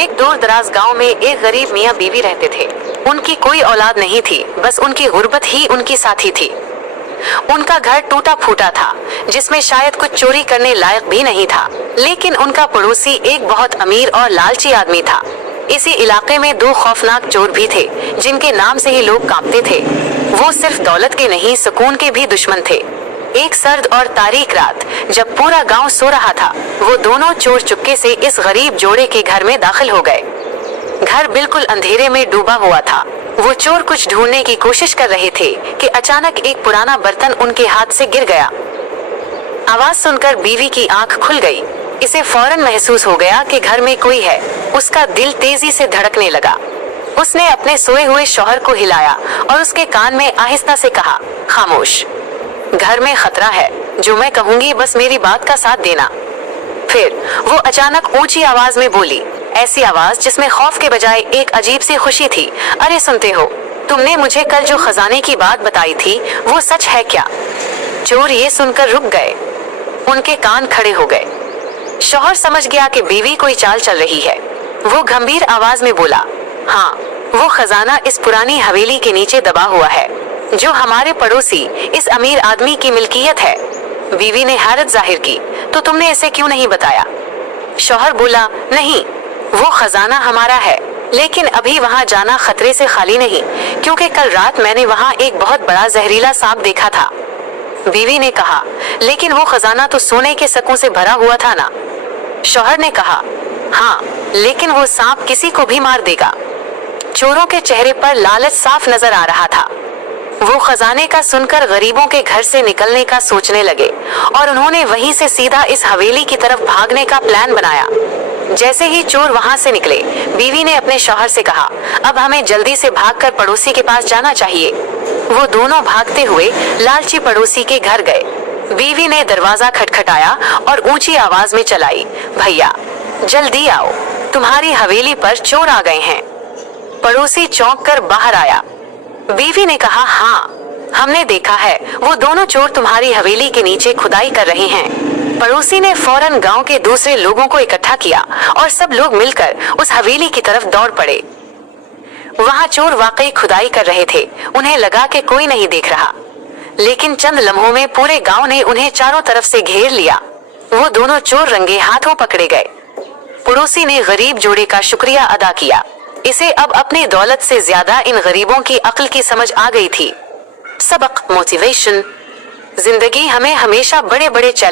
एक दूर दराज गांव में एक गरीब मियाँ बीवी रहते थे। उनकी कोई औलाद नहीं थी, बस उनकी गुर्बत ही उनकी साथी थी। उनका घर टूटा फूटा था, जिसमें शायद कुछ चोरी करने लायक भी नहीं था, लेकिन उनका पड़ोसी एक बहुत अमीर और लालची आदमी था। इसी इलाके में दो खौफनाक चोर भी थे, जिनके नाम से ही लोग कांपते थे। वो सिर्फ दौलत के नहीं, सुकून के भी दुश्मन थे। एक सर्द और तारीख रात, जब पूरा गांव सो रहा था, वो दोनों चोर चुपके से इस गरीब जोड़े के घर में दाखिल हो गए। घर बिल्कुल अंधेरे में डूबा हुआ था। वो चोर कुछ ढूंढने की कोशिश कर रहे थे कि अचानक एक पुराना बर्तन उनके हाथ से गिर गया। आवाज सुनकर बीवी की आंख खुल गई। इसे फौरन महसूस हो गया कि घर में कोई है। उसका दिल तेजी से धड़कने लगा। उसने अपने सोए हुए शौहर को हिलाया और उसके कान में आहिस्ता से कहा, खामोश, घर में खतरा है। जो मैं कहूंगी बस मेरी बात का साथ देना। फिर वो अचानक ऊंची आवाज में बोली, ऐसी आवाज जिसमें खौफ के बजाय एक अजीब सी खुशी थी, अरे सुनते हो, तुमने मुझे कल जो खजाने की बात बताई थी वो सच है क्या? चोर ये सुनकर रुक गए। उनके कान खड़े हो गए। शौहर समझ गया कि बीवी कोई चाल चल रही है। वो गंभीर आवाज में बोला, हाँ, वो खजाना इस पुरानी हवेली के नीचे दबा हुआ है, जो हमारे पड़ोसी इस अमीर आदमी की मिल्कियत है। बीवी ने हैरत जाहिर की, तो तुमने इसे क्यों नहीं बताया? शौहर बोला, नहीं, वो खजाना हमारा है, लेकिन अभी वहाँ जाना खतरे से खाली नहीं, क्योंकि कल रात मैंने वहाँ एक बहुत बड़ा जहरीला सांप देखा था। बीवी ने कहा, लेकिन वो खजाना तो सोने के सकों से भरा हुआ था ना? शौहर ने कहा, हाँ, लेकिन वो सांप किसी को भी मार देगा। चोरों के चेहरे पर लालच साफ नजर आ रहा था। वो खजाने का सुनकर गरीबों के घर से निकलने का सोचने लगे और उन्होंने वहीं से सीधा इस हवेली की तरफ भागने का प्लान बनाया। जैसे ही चोर वहां से निकले, बीवी ने अपने शौहर से कहा, अब हमें जल्दी से भागकर पड़ोसी के पास जाना चाहिए। वो दोनों भागते हुए लालची पड़ोसी के घर गए। बीवी ने दरवाजा खटखटाया और ऊंची आवाज में चलाई, भैया जल्दी आओ, तुम्हारी हवेली पर चोर आ गए हैं। पड़ोसी चौंक कर बाहर आया। बीवी ने कहा, हाँ, हमने देखा है, वो दोनों चोर तुम्हारी हवेली के नीचे खुदाई कर रहे हैं। पड़ोसी ने फौरन गांव के दूसरे लोगों को इकट्ठा किया और सब लोग मिलकर उस हवेली की तरफ दौड़ पड़े। वहां चोर वाकई खुदाई कर रहे थे। उन्हें लगा कि कोई नहीं देख रहा, लेकिन चंद लम्हों में पूरे गांव ने उन्हें चारों तरफ से घेर लिया। वो दोनों चोर रंगे हाथों पकड़े गए। पड़ोसी ने गरीब जोड़े का शुक्रिया अदा किया। इसे अब अपनी दौलत से ज्यादा इन गरीबों की अक्ल की समझ आ गई थी। सबक, मोटिवेशन। जिंदगी हमें हमेशा बड़े बड़े चैलेंज